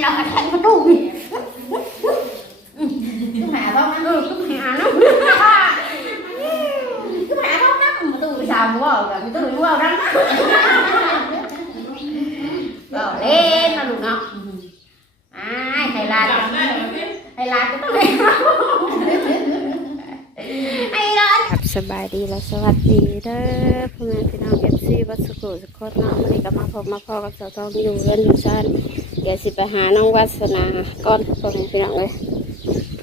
เราใช้ประตูนี่หาบ้างนะหาเนาะหาบ้างนะประตูสามว่าแบบประตัว่าดังกเล่นมาดูกเนาะอ้ายไฮลท์ไฮไลท์ก็ต้องเล่นไอ้ร้อนครับสบายดีแล้วสวัสดีเด้อพ่อแม่พี่น้องเอฟซีวัดสุโขสุขโคตรเนาะวันนี้ก็มาพบมาพอกับสาวทองอยู่เรือนอยู่ชั้น เดี๋ยวสิไปหาน้องวัสนาก่อนพ่อแม่พี่น้องเลย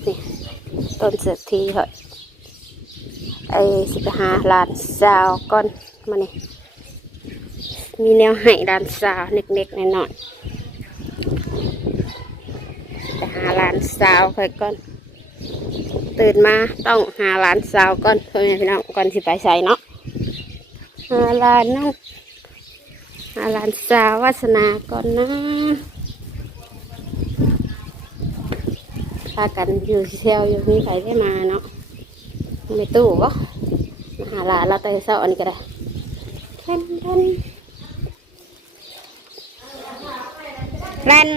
นี่ต้นเศรษฐีเหรอไอสิไปหาหลานสาวก่อนมานี่มีแนวให้หลานสาวเน็กๆหน่อยๆไปหาหลานสาวค่อยก่อน ตื่นมาต้องหาหลานสาวก่อนเพื่อนพี่น้องก่อนสิไปใส่เนาะหาหลานน้องหาหลานสาววาสนาก่อนนะ พากันอยู่เที่ยวอยู่มีใครได้มาเนาะไม่ตู้บ่มาหาหลานเราแต่เช้าอันนี้ก็ได้แทนแทนแลน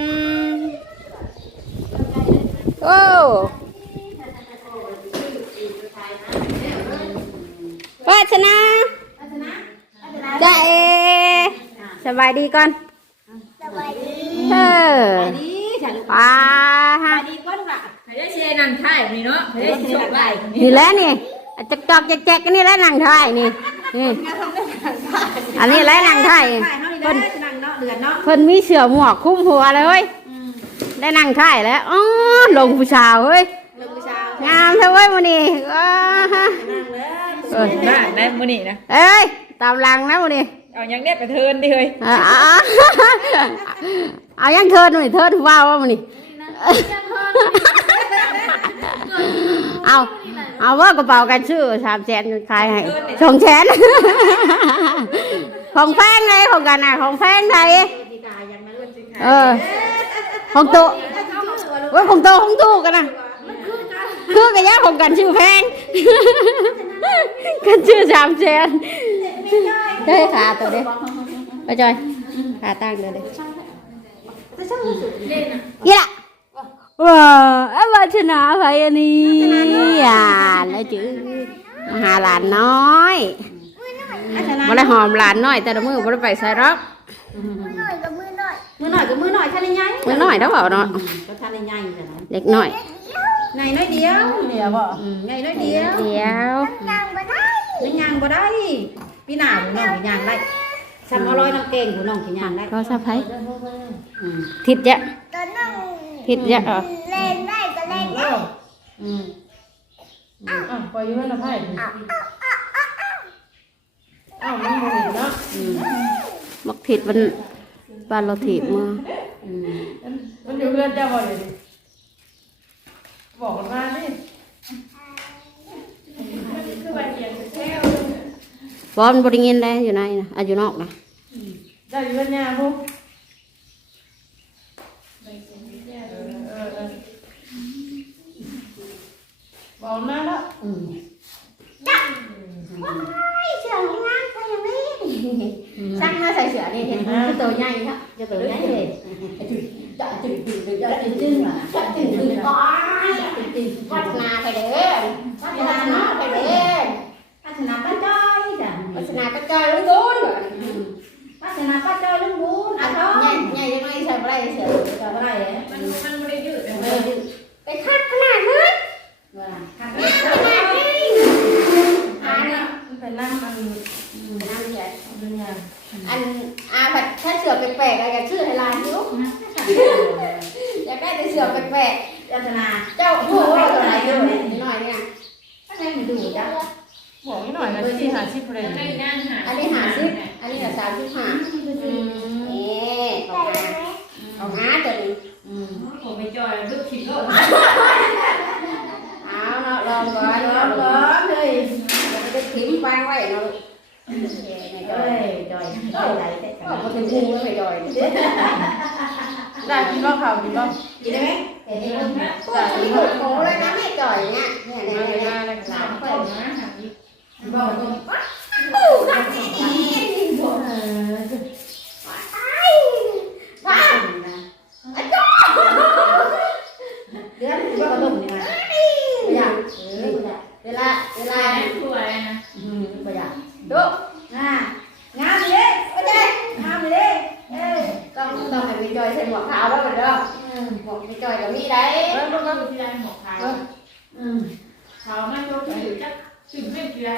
โอ้วาชนะจ้าเอสบายดีก่อนเออ đi chả được ว้าฮะ đi quá đúng không ใครได้เชียร์นันไทยนี่เนาะใครได้เชียร์ได้นี่แหละนี่จักจอกแจกๆนี่แหละนางไทยนี่นี่อันนี้แหละนางไทย phải nó đi đấy năng nó lượn nó เพิ่นมีเสือหมวกคลุ้มหัวเลยเว้ยได้นางไทยแล้วอ๋อลงผู้ชาวเว้ย lưng sao งามเท่าเว้ยมันนี่ว้าฮะ năng đấy เออบ้านได้มื้อนี้นะเอ้ยตามหลังนะมันนี่เอายังเรียกกระเทินดิเฮ้ยอ่าเอายังเทินหน่อยเทินว้าวมันนี่ เอา เอาว่ากระเป๋ากันชื่อสามแสนขายให้สองแสนของแพงเลยของกันน่ะ ของแพงไทย thì cài dành mà luôn chị เออ ของโตเว้ยของโตของตู้กันนะคือกันยะของกันชื่อแพงกันชื่อสามแสนได้ขาตัวเด้ไปจอยขาตั้งเดี๋ยวเด้ยี่ละ ว้าไอ้วัชนาใครอันนี้อ่าแล้วจื้อมาหาหลานน้อยมาได้หอมหลานน้อยแต่ละมือมาได้ไปใส่รอก mưa nổi cái mưa nổi thay lên nhanh มือน้อยเท่าเปล่าเนาะ có thay lên nhanh rồi nó เด็กน้อย này nói điếu nè vợ này nói điếu เดี๋ยว nó nhang vào đây khi nào của nó phải nhang đây sao nó lôi nó kèn của nó phải nhang đây ก็สะพาย ừ ทิดยะ ทิดยะเออ ừ อะปล่อยอยู่ให้ละไพ่อ้าวมันบ่เห็นเนาะ ừ มักทิดมันบานเราถีบมือ ừ มันอยู่เพื่อนเจ้าบ่เลยดิบอกมันมาดิคือว่าเกียงแท้วบอลบริเงินได้อยู่ในนะอะอยู่นอกนะได้อยู่เพื่อนยาพวกเออเออเออ บอกมาแล้ว ừ ซักมาใส่เสือนี่เห็นคือตัวใหญ่ครับ cho tụi nhảy đi chọn chừng chừng chừng cho chừng chừng mà chọn chừng chừng có วัฒนาไปเด้อวัฒนาเนาะไปเด้อ bắt nạp bắt chơi วัฒนาก็จอยลุ้นลุ้น bắt nạp bắt chơi lắm muốn อะ à ใหญ่ thôi ใหญ่ยังไงใส่บ่ได้เสือ rồi cái này มันมันไม่ได้ยืด เออ ไปคัดขนาดนั้น ว่า ขนาดนี้อ่าเนี่ย มันเป็นน้ำมัน น้ำใหญ่ เป็นยัง อันอาผัดถ้าเสือแปลกๆอะอยากชื่อให้ลานอยู่อยากได้แต่เสือแปลก เจ้าธนา ๆเจ้าโอ้ยตัวไหนเยอะนิดหน่อยเนี่ย ก็ได้มาดูจ้ะ บอกนิดหน่อยนะที่หาชิปเลย อันนี้หาซิอันนี้ละสามสิบห้านี่ของอาของอาตัวนี้ อืม ผมไปจอยลูกขิงโลด เอาเนาะลองก่อน ร้อ เนาะ นร้อนเลย จะได้ทิ้งวางไว้เนาะ เอ้ยจอยจอยไหลแต่ ก็พอ ถึงงูแล้วไม่ดอยได้กินบ้างข่าวกินบ้างกินได้ไหมเห็นได้ไหมก็ถึงหกโมงเลยนะไม่ดอยเนี่ยเนี่ยเนี่ยเนี่ยสามคนนะบอกตรงอู้รักดีดีา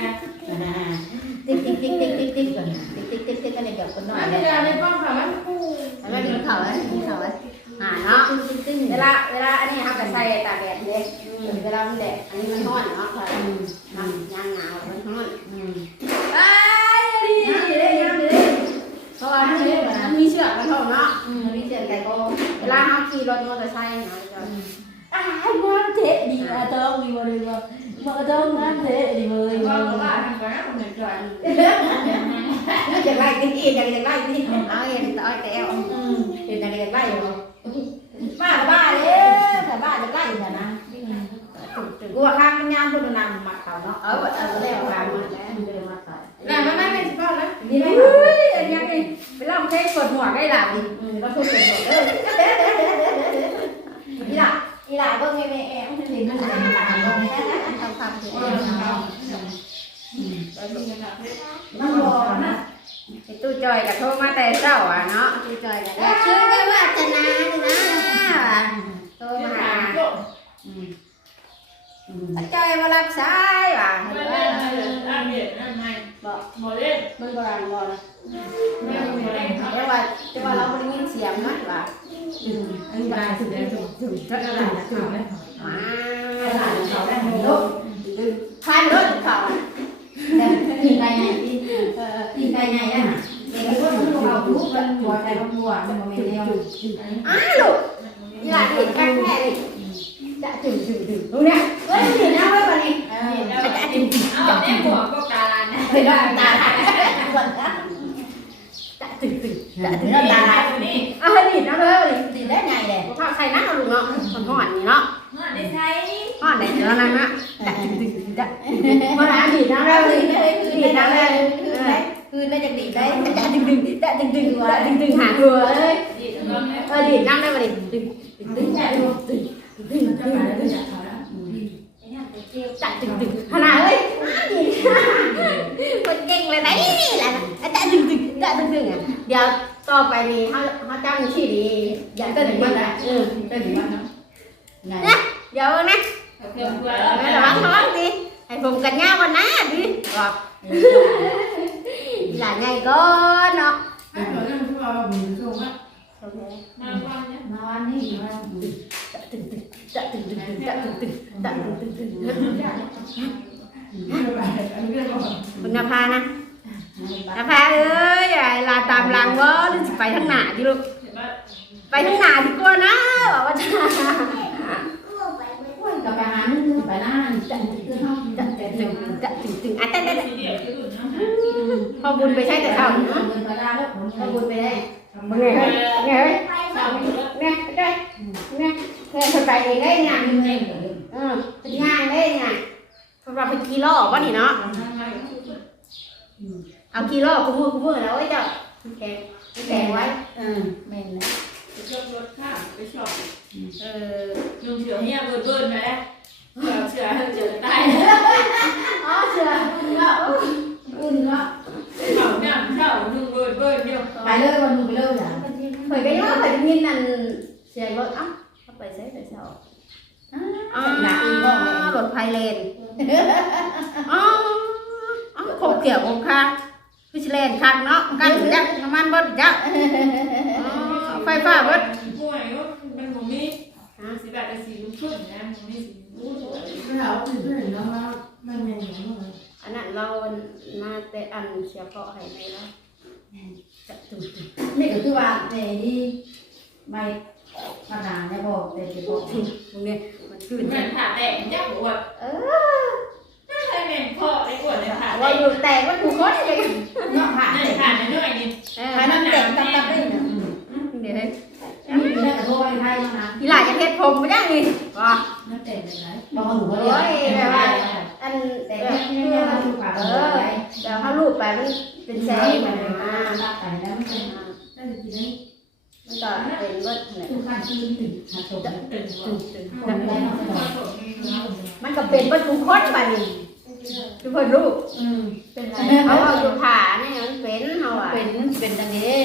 ติ๊กติ๊กติ๊กติ๊กติ๊กติ๊กติ๊กติ๊กติ๊กติ๊กติ๊กอะไรกติ๊กติ๊กติ๊กติ๊กติ๊กติ๊กติ๊กติ๊กินเขาไว้กินเขาไว้หาเนาะเวลาเวลาอันนี้เขากติ๊กตาแดดเด็กติ๊กติ๊กติ๊กติ๊กติ๊กติ๊กติ๊กติ๊กติ๊กติ๊กติ๊กติ๊กติ๊ดีเลยย่างดีเลยเพราะว่ามันมีเชือกมันเท่าเนาะมันมีเชือกแต่ก็เวลาเขาขี่รถมอเตอร์ไซค์เนาะอ่ามันเทดีอะเติมมีบริวาร mở đông ăn thế thì mời con có bà thằng cá của mình chuẩn. Nó chẳng lại cái gì chẳng chẳng lại cái gì áo em thì tao tẹo ừ thì chẳng chẳng lại rồi. Ba là ba đấy ờ. là ba chẳng lại rồi nè của hàng mình nhang tôi nằm mặt tao nó. Ở vợ tao leo vào mà. Làm nó nãy mình chỉ bao lắm. Đi mấy ui anh nhang đi. Phải làm cái quần mỏ cái làm ừ nó không quần mỏ đấy đi làm. Đi làm. Vâng em em thì mình làm làm không มันรอนะไอ้ตู้จอยกับโทรมาแต่เจ้าอะเนาะตู้จอยกับได้ชื่อก็ว่าจะนานนะโทรมาหาอาจอยมารับสายว่ะบอกมึงก็รางบอกนะเดี๋ว่าเดี๋ว่าเราไม่ได้ยินเสียงนะว่ะอันนี้ไปถึงได้ถึงถึงก็ได้ถึงด้มาถึงได้ถึงได้ ดึงพายรถเขาตีไก่ใหญ่ตีตีไก่ใหญ่อะเด็กก็ต้องเอาลูกแล้วหัวใจต้อหัวมันโมเมเดียวอ้าวลูกอยากเห็นกันแค่เลยจะจุ่มจุ่มจุ่มตรงเนี่ยเฮ้ยถือหน้าไว้ก่อนนี่จะจุ่มจุ่มเอาแม่หัวก็ตาลานนะตาลันก่อนนะจะจุ่มจุ่มจะจุ่มตาลานนี่เอาให้ดีดนะเลยดีดได้ไงเลยข้าวใครน้ำเอาลูกเนาะมันห่อนนี่เนาะ ใช้ห่อนไหนเดี๋ยวนั่งนะจะถึงถึงจะมาหาดีนะเลยคืนได้ดีนะเลยคืนได้คืนได้จากดีได้จะดึงดึงจะดึงดึงจะดึงดึงหาหัวเลยดีจังเลยเออดีนั่งได้มาดิดึงดึงดึงดึงดึงดึงดึงดึงจะดึงดึงขนาดเลยคนเก่งเลยนะนี่แหละจะดึงดึงจะดึงดึงอะเดี๋ยวต่อไปนี่เขาเขาจำชื่อดีอย่าเต้นถึงมันนะเออได้ถึงวันนะไงนะ เดี๋ยวนะเพื่อนเพื่อนไม่ระวังท้องดิให้ผมกันง่าวันนะดิบอกหลานใหญ่ก็เนาะให้เราเรื่องที่เราบุญสูงอะโอเคมาบ้านเนี่ยมาวันนี้มาจะตึงตึงจะตึงตึงตึงจะตึงตึงจะตึงตึงตึงอันนี้เรื่องคุณนภานะนภาเอ้ยอย่าลาตามหลังบ่หรือสิไปทางหน้าดิลูกเห็นว่าไปทางหน้าดีกว่านะบอกว่าจะ กับไปหาเรื่องไปนั่าจังคือห้องจังแต่เดียวจะถึงจึงอะแต่แต่พอบุญไปใช้แต่เท่าบุญไปได้แล้วพอบุญไปได้มึงไงไงไงได้ไงี้ยสบายเองได้งานเออง่ายได้ง่ายสำหรับเป็นกิโลวะนี่เนาะเอากิโลกูมือกูมือแล้วไอ้เจ้าแข็งแข็ไว้เออแม่นเลยไปชอบรถข้าไปชอบ Ờ, dùng sửa heo vườn vườn rồi đấy sửa sửa sửa tay. Đó sửa ngậu vườn ngậu ngậu nhầm ngậu dùng vườn vườn nhiều phải lâu còn dùng lâu rồi phải cái đó phải nhiên là sửa vợ ốc phải xếp phải sợ à. Bật phai lên. À. à khổ kiểu khổ khác. Cứ lên khác nó căn chắc nó ăn bớt chắc. À, phải phải bớt. สีแบบเป็นสีลุ้งขึ้นนะมันมีสีลุ้งเราเพื่อนแล้วว่ามันเป็นอย่างนี้อันนั้นเรามาแต่อันเสียเพาะให้ในแล้วจะตึงตึงนี่ก็คือว่าในนี่ไม่มาดาเนี่ยบอกแต่จะบอกตึงตรงนี้มันขึ้นเหมือนผ่าแตกยักษ์อวดเออถ้าใครแม่งพ่อไอ้อวดเลยผ่าแตว่าอยู่แต่ว่าถูกคนเลยเนาะผ่านนี่ผ่าในหน่อยนี่ไปนั่นเด็กตับตับได้เนาะเดี๋ย นี่ได้แต่โทรไปไทยนะอีหลานจะเพชรผมไม่ได้นี่ว่านั่นแต่งไหนบอกหนูว่าโอ้ยแบบว่าเอันแต่แต่เนี่ยเนี่ยมันถูกปากเอเอออเดี๋ยวเขาลูกไปมันเป็นแสงมาตัดไปแล้วมันเป็นนั่นจะกินมันก็เป็นเบิดเนี่ยตู้ขั้นตื้นตึงหัดตกเป็นตึงตึงคนได้เนาะมันก็เป็นเบิดทุกคนบัดนี้ทุกคนรู้อืมเป็นไรเขาเอาอยู่ผ่าเนี่ยมันเป็นเขาอะเป็นเป็นจังนี้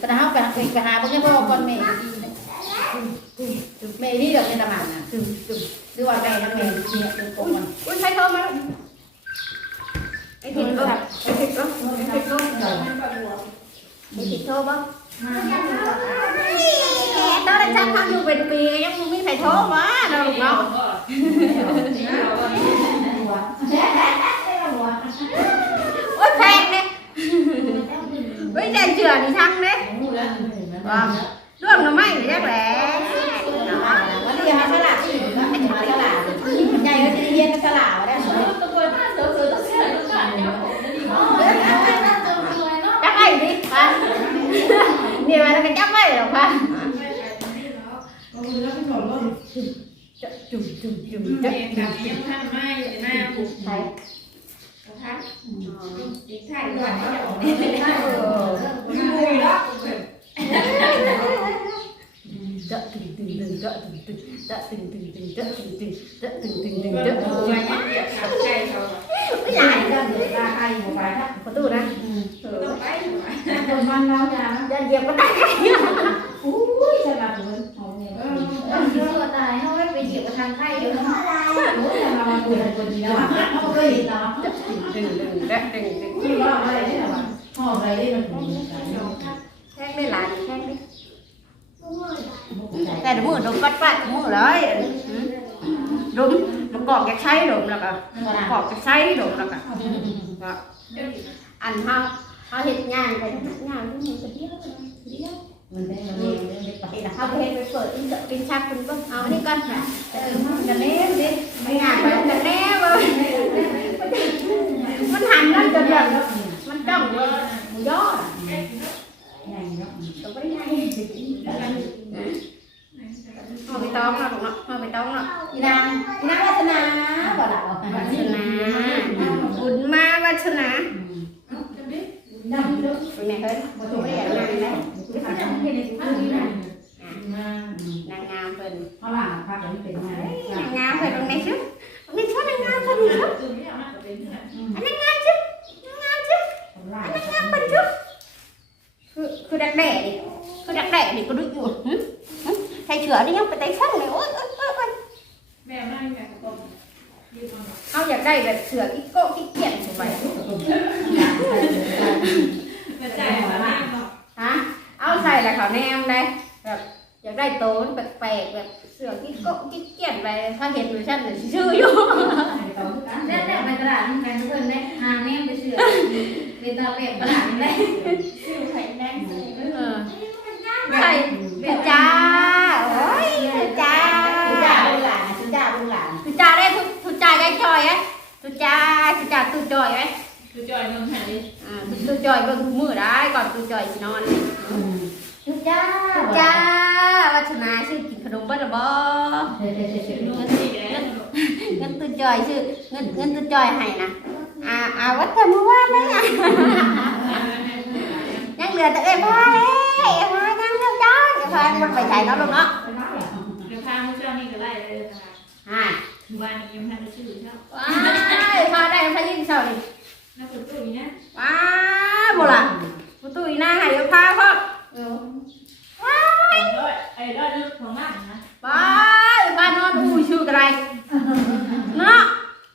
กระหาไปไปหาเพิ่นพ่อก่อนแม่ แม่นี่เดอกในตลาดน่ะคือหรือว่าแม่นำแม่เนี่ยเป็นคนมันอุ้ยใช้โทรมาไอ้ผิดก็ไอ้ผิดก็ไอ้ผิดก็ไอ้ผิดโทรบ้างตอนนั้นฉันทำอยู่เป็นปียังไม่มีใครโทรมาเราเนาะโอ้ยแพงเนี่ยไม่ใจเชื่อนี่ช่างเนี่ยว่า เรื่องน้ำไม่เรียกแหละ วันนี้หาสลากที่อยู่ก็ให้หาสลากใหญ่ก็จะเรียนสลากได้ ตะโกนหน้าเสือเสือต้องเสือต้องการเนี่ยผมจะดีมาก จับไว้ดิค่ะนี่มันก็จับไว้หรอกค่ะจุ่มจุ่มจุ่มจับจุ่มจุ่ม ใช่ จะตึงตึงตึงจะตึงตึงจะตึงตึงตึงจะตึงตึงจะตึงตึงตึงจะตึงตึง ไม่ใหญ่ก็เดี๋ยวราคาอยู่ไปครับ ประตูนะ คนมันเราอย่า ยันเหยียบก็ได้ อุ้ยสลากเหมือนของเนี่ย เสือตายเขาไม่ไปเหยี ยบทางใกล้เดี๋ยวนะโอ้ยเรามาคุยกันคนเดียวเขาเคยเห็นเนาะจะตึงตึงตึงจะตึงตึงที่ว่าอะไรได้หรอห้องอะไรได้มันถึงแท่งไม่หลาน แท่งไม่แต่มือดมปัดปัดมือเลยดมดมกอกจะใช้ดมแล้วก็กอกจะใช้ดมแล้วก็อันเฮาเฮาเฮ็ดงานไปงานที่มันจะเดียวเดียวมันได้มันได้ไปเขาเฮ็ดไปเปิดอินเตอร์เป็นชักคุณก็เอานนี้ก่อนค่ะกันเล่นดิไม่งานไปกันแน่เว้ยมันหันนั่นจนแบบมันจ้องเลยยอด ใหญ่เนาะก็ไม่ได้เอาไปต้องเนาะลูกเนาะเอาไปต้องเนาะอีนางอีนางวัฒนาบ่ล่ะวัชนาบุญมาวัชนาดำลึกเป็นไงเฮ้ยบ่ถูกได้อย่างนั้นได้นางงามเพิ่นเพราะว่าพักมันเป็นไงนางงามเพิ่นตรงนี้ชื่อตรงนี้ชื่อนางงามเพิ่นนี่ครับอันนางงามชื่อนางงามชื่อ ล่า อันนางงามเพิ่นชื่อคือคือดักแด่ดิคือดักแด่ดิก็ดูอยู่หึหึใส่เชือนี่ยังไปไต่ช่างเลยโอ๊ยโอ๊ยโอ๊ยโอ๊ยเอาอยาก ได้แบบเสือกิ๊กโก้กิ๊กเกียนสบายฮะเอาใส่แล้วเขาแนมได้แบบอยากได้โตนแปลกๆแบบเสือกิ๊กโก้กิ๊กเกียนไปถ้าเห็นอยู่ชั้นเลยชื่ออยู่แม่แต่ไปตลาดนี่ไปเพื่อนได้หาแม่ไปเสือเรียนตาเปียกตลาดนี่ได้ซื้อไข่แดงซื้อ เออใส่คือจ้าโอ้ยคือจ้า สุจ้าลูกหลานสุจ้าลูกหลาน คือจ้าได้ทุทุจ้าได้จอยไหมทุ จ้าทุจ้าตุจอยไหมคือจอยเมืองไทยอ่าตุจอยเบิ่งทุกมือได้ก่อนตุจอยสินอนสุจ้าทุจ้าวัฒนาชื่อกินขนมเบิ้ลบ่เฮ้ยเฮ้ยเฮ้ยเมืองที่แล้วเงินตุจอยชื่อเงินเงินตุจอยให้นะอ่าอ่าวัดแต่เมื่อวานเลยอะยังเหลือแต่เอ้ยพ่อเลยเอ้ยพ่อยังเจ้าจ้าเอ้ยพ่อมันไปใช้เนาะลูกเนาะเดี๋ยวพาผู้เช่านี่ก็ไล่เลยนะคะอ่าถึง บ้านนี้ยังไม่ได้ชื่อเช่าว้ายพ่อได้พายิงเสาดิน่าจะตู้นี้นะว้ายบ่ล่ะประตูอีหน้าให้เดี๋ยวพาพ่อว้ายร้อยไอ้ร้อยนึกของบ้านนะว้ายพานอนอู้ชื่ออะไรเนาะ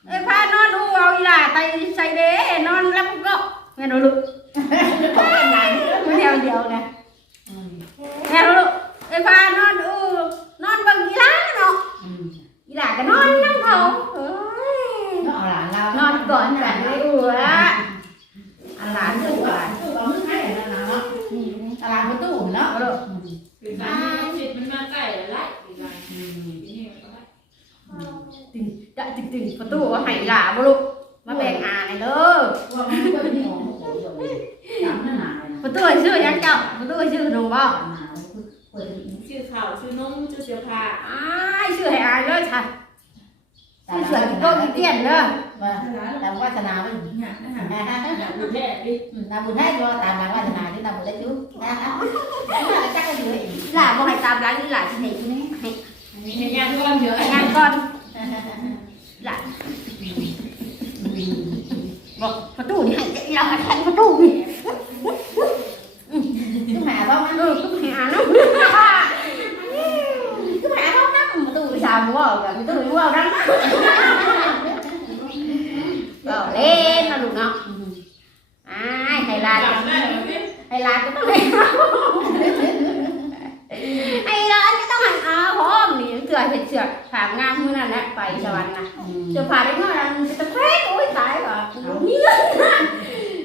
เอ้ยพานอนอู้เอาอีหล่าไปใส่เด้นอนแล้วก็แม่นบ่ลูกไม่เดียวเดียวนะแม่นบ่ลูกเอ้ยพานอนอู้นอนเบิ่งอีหล่าเนาะ อีหล่าก็นอนนั่งเขาเอ้ย เอาหลานเรา นอนก่อนกันไม่อู้ละอันหลาน ตู้ สู้ ห ห ลา ลาน น ตู้เอามือให้แล้วนะเนาะตลาดประตูเนาะ เอาลูก คือบ้านนี้จิตมันมาใกล้ไล่อีกไล่นี่ก็ไล่ ตึงจะตึงตึงประตูว่าให้หล่าบ่ลูกมาแบ่งอาในเด้อ ว่ามันก็ที่ของผมอยู่จำขนาดเลย ประตูให้ชื่อหยังเจ้าประตูให้ชื่อหนูบ่ ชื่อข่าวชื่อน้องชื่อเสื้อผ้า อ้ายชื่อให้อายเลยค่ะชื่อเสือกิโก้กิเตียนเด้อ ว่าตามวาสนาเป็น เนี่ยนะคะอยากดูแท้ดิ นำบุญให้ก็ตามนางวาสนาที่นำบุญได้ชุดนะฮะจักกันอยู่ หล่าบ่ให้ตามร้านนี่หล่าสิให้อยู่นี่ให้ ในงานก้อนเยอะ งานก่อนหล่า บอกประตูนี่ให้เราให้ประตูนี่ cứ hạ không เออก็หาเนาะ cứ hạ không đó mà tôi สามว่าแบบประตูว่าดังก็เล่นนะลูกเนาะอ้ายให้ลา จำได้ไหมพี่ ให้ลาก็ต้องให้เอาให้ร้านก็ต้องให้เอาพร้อมนี่เสือเห็ดเสือถามงานมื้อนั้นแหละไปสวรรค์นะ เสื้อผ้าได้เงินอันจะตะเพกโอ้ยตายว่ะมีเงินนะ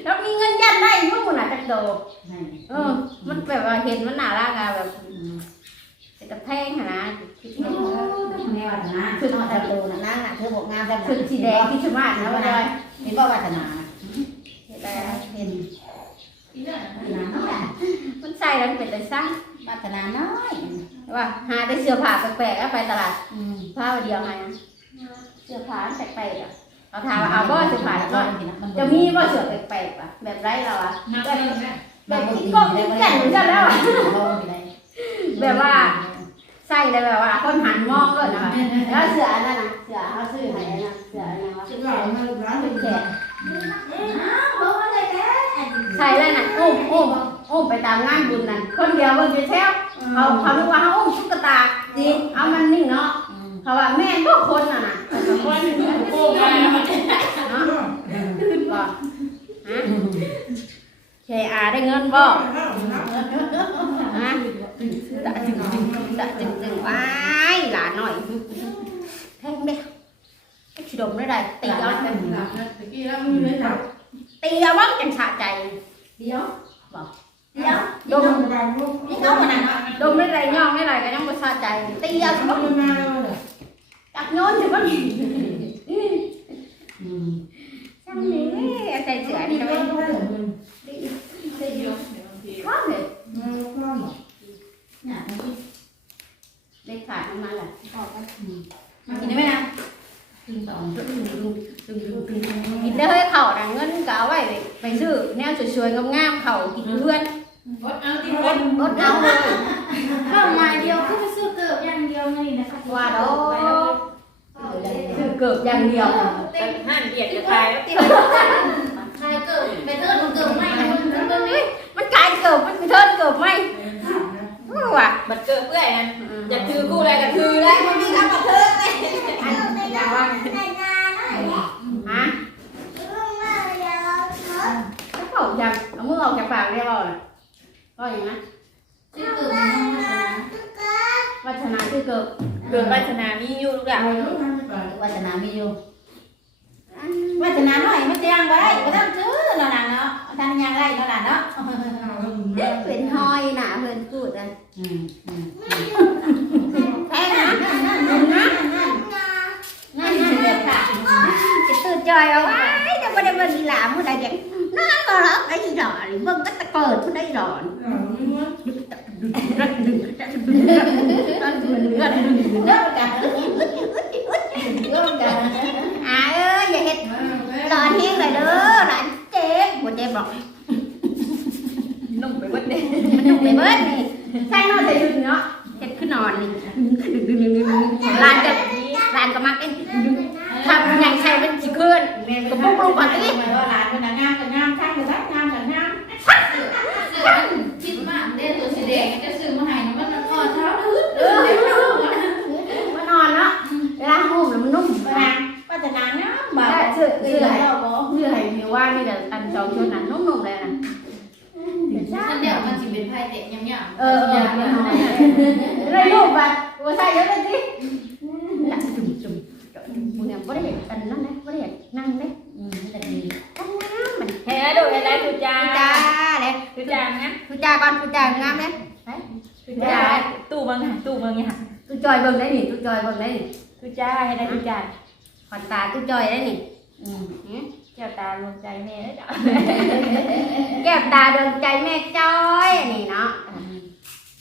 แล้วมีเงินยันได้อยุ่งน่ะจักโดเออ มันแบบ ว่าเห็นมันน่ารักอะแบบจะตะเพกหั้นนะ nghe bà thà cứ nói thật đồ là nang là thưa bộ ngang ra ชุดสีแดงที่ชาวบ้านนะว่าเลย thì có bà thà nà เห็นไหม thì อีนั่น là nó là มันใส่แล้วมันเป็นแต่สร้าง bà thà nà nói ว่าหาได้เสื้อผ้าแปลกๆแล้วไปตลาด ừ ผ้าวันเดียวไงนะเสื้อผ้าแปลกๆอะเราถามว่าเอาบ่เสื้อผ้าแล้วก็จะมีบ่เสื้อแปลกๆอะแบบไรเราอะนับ แบบเงินไหมแบบที่กล้องที่แก่นเหมือนกันแล้วอะแบบว่าใส่เลยแบบว่าคนหันมองเลยนะคะแล้วเสืออันนั่นน่ะเสือเขาซื้อให้อันนั้นเสืออันนั้นวะ Chứ rồi mà nói เป็น được แข kẻ นใส่แล้วน่ะอุ้มอุ้มอุ้มไปตามงานบุญนั่นคนเดียวบนเชลเขาเขาคิดว่าเขาอุ้มตุ๊กตาจริงเอามันนิ่งเนาะเขาว่าแม่พวกคนน่ะนะแต่ก็คนโอ้ยแล้วมันเนาะบ่ฮะเคอาได้เงินบ่ฮะ จะจึงจึงจะจึงจึงว้ายหลานหน่อยแทงเด้ไอ้ชิดมได้ไรตีเอาตะกี้แล้วมือเลยครับตีเอาบ้างจังสะใจ đi đó đi đó ดม đi đâu mà เดี๋ยวบางทีพร้อมเลย nhà เล็กขาดมันมาแหละ mà nhìn thấy mấy nè ตึงตองตึงตึงตึงตึงตึงกินได้เฮ้ยเข่าน่ะเงินก็เอาไว้ไปซื้อแนวสวยๆงามๆเข่ากินเพื่อนรถเอาที่รรถถรถเอาเลยเข้ามาเดียวคือไปซื้อเกิบอย่างเดียวนี่นะคะว่าดอกซื้อเกือบอย่างเดียวห้านเบียดจะตายแล้วใครเกิบไปเทิดมันเกิบไม่นะมันเกิบไม่มันกลาย เกือบมันเทินเกือบไหมว่ะบัดเกิดเพื่อนกันอยากถือคู่อะไรก็ถือได้มันมีคำว่าเธอเลยอย่างว่าฮะถ้าเผาจังเอามือออกจากปากได้บ่ล่ะก็อย่างนั้นซื้อเกิบมันต้องมาวัฒนาคือเกือบเกิดปัญหามีอยู่ทุกอย่าง qua chả nào mi vô qua chả nào nói mất trang vào đây có thằng chứ nó là nó thằng nhà đây nó là nó เป็นหอยหนาเพื่อนกูดอะ ừ ừ แพงนะนะนั่นนั่นเด็กค่ะจะตื่นจอยเอาไว้แต่ไม่ได้มาดีหลามผู้ใดอย่างนั่นก็แล้วไอ้หล่อนเบิ่งก็ตะเกิดผู้ใดหล่อนเลิกกัน Gớm cả อ่าเอ้ยอย่าเฮ็ดหลอนเฮงเลยเด้อหลานเจ็บหัวเจ็บบอก นุ่มไปวัดเนี่ยมันนุ่มไปเบิดนี่ใส่นอนใส่ดึงเนาะเฮ็ดขึ้นนอนนี่หลานจะหลานก็มักเอ็นทำอย่างใส่เป็นสิคืน Mẹ Có có bốc bốc luôn luôn quả quả tí. tí Mày ơi làm cái là ngam là ngam Khác người khác ngam là ngam เสื้อมันคิดมากเด้ตัวสีแดงจะซื้อมาให้มันมันอ่อนเท้าดื้อเออมานอนเนาะเวลาห่มแล้วมันนุ่ม Bà làm Bà chả nào ngắm ได้ Bà ชื่อ Cái ชื่อ gì ให้ đâu bố ชื่อให้มีว่านี่แต่อันจองชุดนั้นนุ่มๆเลยนะ ฉันเดี๋ยวมันสิ เป็นไพ่เตะยำยำเออเออเลยรูปแบบว่าใส่เยอะเลยสิจุ่มจุ่มมึงยังไม่ได้เห็นอันนั้นนะไม่ได้เห็นนั่งเลย Ừ cái là gì ตั้งน้ำมันเฮ้ยดูอะไรทุจ้าทุจ้าเลยทุจ้านะทุจาก่อนทุจาก้ามเลยทุจ้าตู้เมืองค่ะตู้เมืองเนี่ยทุจอยเบิ่งได้นี่ทุจอยเบิ่งได้นี่ทุจ้าให้ได้ทุจ้าขอนตาทุจอยได้นี่ Ừ แก้วตาลงใจแม่แล้วจ้ะแก้วตาดวงใจแม่จ้อยนี่เนาะ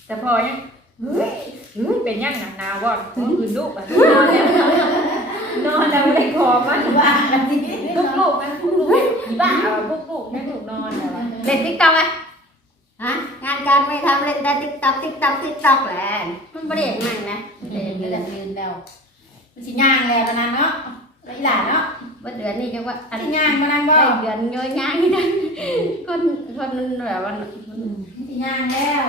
แต่พอยังเฮ้ยเฮ้ยเป็นยังหนักหนาวบ่คืนลูกอะนอนแล้วไม่ได้คอมัน Bà là gì ลูกลูกมันลูกอีบ้าเอาลูกลูกให้ลูกนอนอะไรเล่นติ๊กต็อกไหมฮะงานการไม่ทำเล่นแต่ติ๊กต็อกติ๊กต็อกติ๊กต็อกแหละมันไม่ได้อย่างนั้นนะ Để cái là liền đâu Nó chỉ nhang lè bà nàn đó อีหลานเนาะ đấy là đó บดเดือนนี่จังว่าอัน thì nhang mà đang ได้ bò เดือนเยอะยางนี่นั่นคนคนแบบว่า thì nhang đeo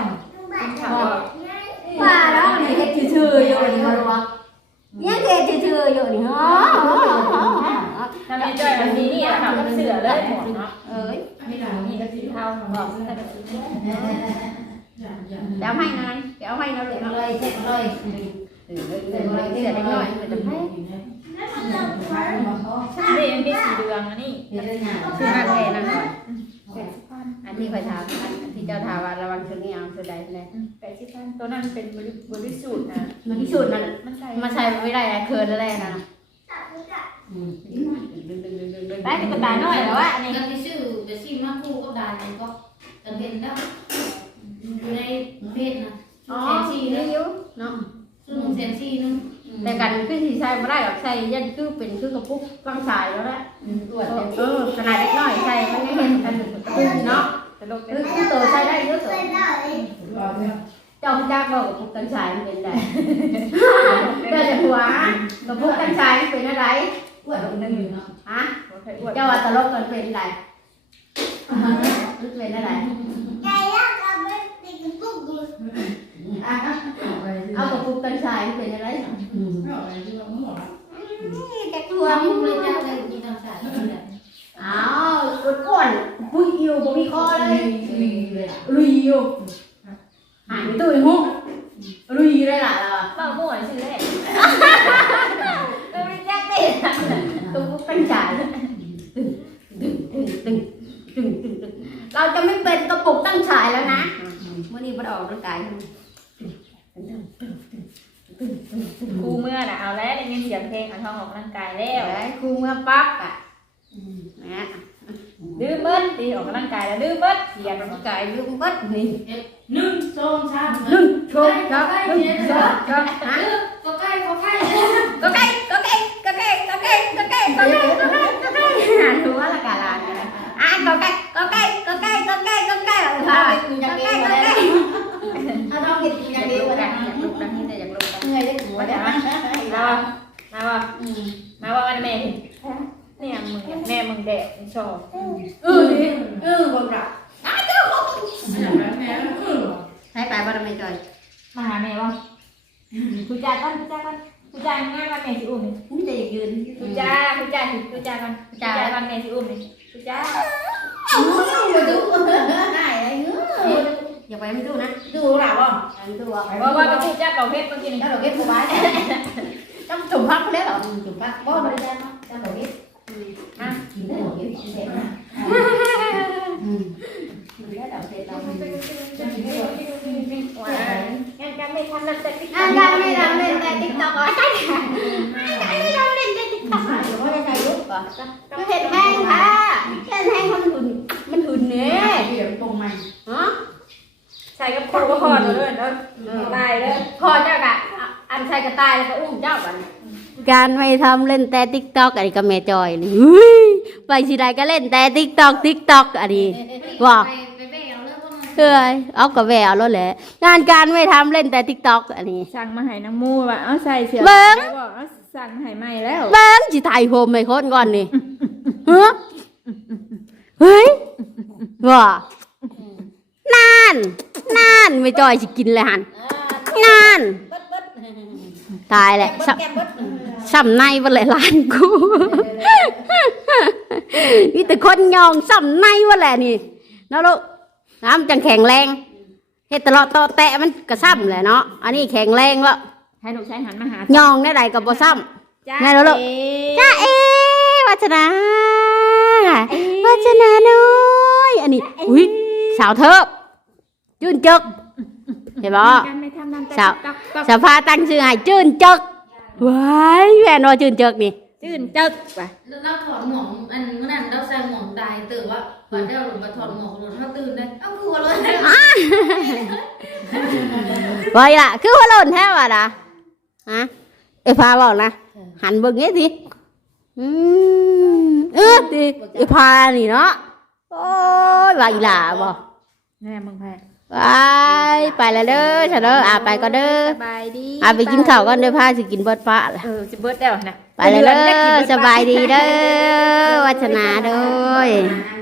ว่าแล้วนี่เฮ็ดซื่อๆอยู่นี่เฮาว่ายังเฮ็ดซื่อๆอยู่นี่เฮา làm gì chơi làm gì đi làm cấp sửa đấy của nó เอ้ย hay là gì là gì thao mà bỏ ra được cái này. เดี๋ยวให้นายเดี๋ยวให้เราเลย Để เนาะ con lây, để con lây. เออเออเออเดี๋ยวเล็กน้อยเดี๋ยวจะให้ Để con lây. นี่มันเป็นสีเหลืองอันนี้เดี๋ยวเลยงานชื่อนั่นแหละนั่นก่อนอันที่คอยถามอันที่เจ้าถามว่าระวังชุดนี้เอาชุดใดแน่แปดสิบพันตัวนั้นเป็นบริบริสุทธิ์นะมันที่สุดนั่นมันใส่มาใช้ไม่ได้เคิร์นแล้วนะได้เป็นกระต่ายน้อยแล้ววะอันนี้กันที่ชื่อเดี๋ยวชื่อมาคู่ก็ได้เลยก็กันเห็นแล้วอยู่ในเพจนะอ๋อสนสี่นี่ยู่เนาะซึ่งแสนสี่นึง แต่กันคือที่ใช้ไม่ได้หรอกใช้ยันคือเป็นคือกระปุกฟังสายแล้วแหละตรวจเออขนาดเล็กน้อยใช้มันไม่เห็นอันเนาะตลกคือคือตัวใช้ได้เยอะตัวรอเพื่อนเจ้าจ้าบอกกระปุกกันสายมันเป็นไงเจ้าจะหัวกระปุกกันสายมันเป็นอะไรตรวจนึงอยู่เนาะฮะเคยอวดเจ้าว่าตลกกันเป็นอะไรมันเป็นอะไรอะ เอากระปุกกันสายมันเป็นอะไรอืมนี่แกกตัลัววมึมึงงเลเลยยจ้ะจ้าเลยมีทางสายนี่แหละอ้าวรถก้นปุ้ยอิวบ่มีคอเลยเลยลุยอยู่หายไปตู้อีหุ้ลุยเลยล่ะเราเบ้าม่วนชื่อแรกเราไม่แจ้งเต้ตุ้งเป็นจ่ายตึงตึงตึงตึงตึงตึงเราจะไม่เป็นกระปุกตั้งฉายแล้วนะเมื่อนี้มันออกร่างกาย ครูเมื่อน่ะเอาแล้วได้ยินเสียงเพลงขันทองออกกำลังกายแล้วเอ้ยครูเมื่อปั๊บอะนะดื้อเบิ้ลตีออกกำลังกายแล้วดื้อเบิ้ลเสียงร่างกายลืมบัดนี่หนึ่งสองสามหนึ่งโชว์ครับหนึ่งสองครับฮะก็ใกล้ก็ใกล้ก็ใกล้ก็ใกล้ก็ใกล้ก็ใกล้ก็ใกล้ก็ใกล้ก็ใกล้ก็ใกล้หาดูว่าละกาลานอะไรอะก็ใกล้ก็ใกล้ก็ใกล้ก็ใกล้ก็ใกล้ก็ใกล้ก็ใกล้ ชอบเออดิเออบอกเราให้ไปบ้านไม่จอยมาหาแม่ว่าคุจ้าก่อนคุจ้าก่อนคุจ้าง่ายว่าแม่สิอุ้มนี่นี่จะอยากยืนคุจ้าคุจ้าคุจ้าก่อนคุจ้าก่อนแม่สิอุ้มนี่คุจ้าได้ไอ้เนื้ออย่าไปไม่ดูนะดูเราบ่ไม่ดูอะว่าว่าไปคุจ้าเป่าเพชรเมื่อกี้นี่ถ้าเราเก็บผู้บ้านต้องถุงพักแล้วเหรอจุ่มพักบ่บริจาคเนาะถ้าเราเก็บอะ กินได้หมดเก็บกินได้นะอืมแล้วเราเสร็จเรางานการไม่ทำนั่นแต่ที่อ่าการไม่ทำเล่นแต่ติ๊กต็อกอะใช่ไม่ทำเล่นแต่ติ๊กต็อกเดี๋ยวว่าจะใส่ลูกก่อนก็เห็นแห้งค่ะเห็นแห้งมันหุ่นมันหุ่นเนี่ยเดี๋ยวตรงมันฮะใส่กับคอก็คอตัวด้วยเนะตายเลยพอเจ้ากะอันใส่กระตายแล้วก็อุ้มเจ้ากัน การไม่ทำเล่นแต่ติ๊กต็อกอันนี้ก็แม่จอยเลยอุ้ยไปสิใดก็เล่นแต่ติ๊กต็อกติ๊กต็อกอันนี้ว่าไปไปเบ้เอาเรื่องพวกนั้นเอ้ยเอากระแววแล้วแหละงานการไม่ทำเล่นแต่ติ๊กต็อกอันนี้ สั่งมาให้น้ำมูว่าเอาใส่เสื้อเบิ่งบอกเอาสั่งให้ใหม่แล้ว เบิ้งสิถ่ายโฮมไม่โคตรก่อนนี่ฮะเฮ้ยว่านานนานไม่จอยสิกินเลยหันนานเบิดเบิด ตายแหละเบิดซ้แกมเบิดำซ้ำในวันเลยล้านกูนี่แต่คนยองซ้ำในวันแหละนี่เนาะลูกน้ำจังแข็งแรงเฮ็ดตลอดต่อแตะมันก็ซ้ำแหละเนาะอันนี้แข็งแรงแล้วให้ลูกชายหันมาหายองได้ใดก็บ่ซ้ำ จ้าแม่แล้วลูก เอ๋จ้าเอวัฒนาวัฒนาน้อยอันนี้อุ้ยสาวเทิบจื่นจึกเห็นบ่การไม่ทำนั่นแต่ สาวต๊อกต๊อกสภาตั้งชื่อให้จื่นจึกว้ายแม่นว่าจื่นจึกนี่จื่นจึกว่ะเราถอดหมวกอันเมื่อนั้นเราใส่หมวกตายตื่นว่าว่าเดี๋ยวเรามาถอดหมวกรถเราตื่นเลยเอ้าคือหัวรถไว้ล่ะคือว่าหล่นแท้ว่ะนะฮะเอ้ยพาบอกนะหันเบิ่งนี้สิอืมเออดิเอ้ยพานี่เนาะโอ้ยว่าอีหล่าบ่แม่มึงแพ้เไปไปแล้วเด้อเถอะเด้ออ่าไปก็เด้อสบายดีอ่าไปกินข้าวกันเด้อพาสิกินเบิดฟ้าล่ะเออสิเบิดแล้วนะไปแล้วเด้อสบายดีเด้อวัฒนาเด้ออ่า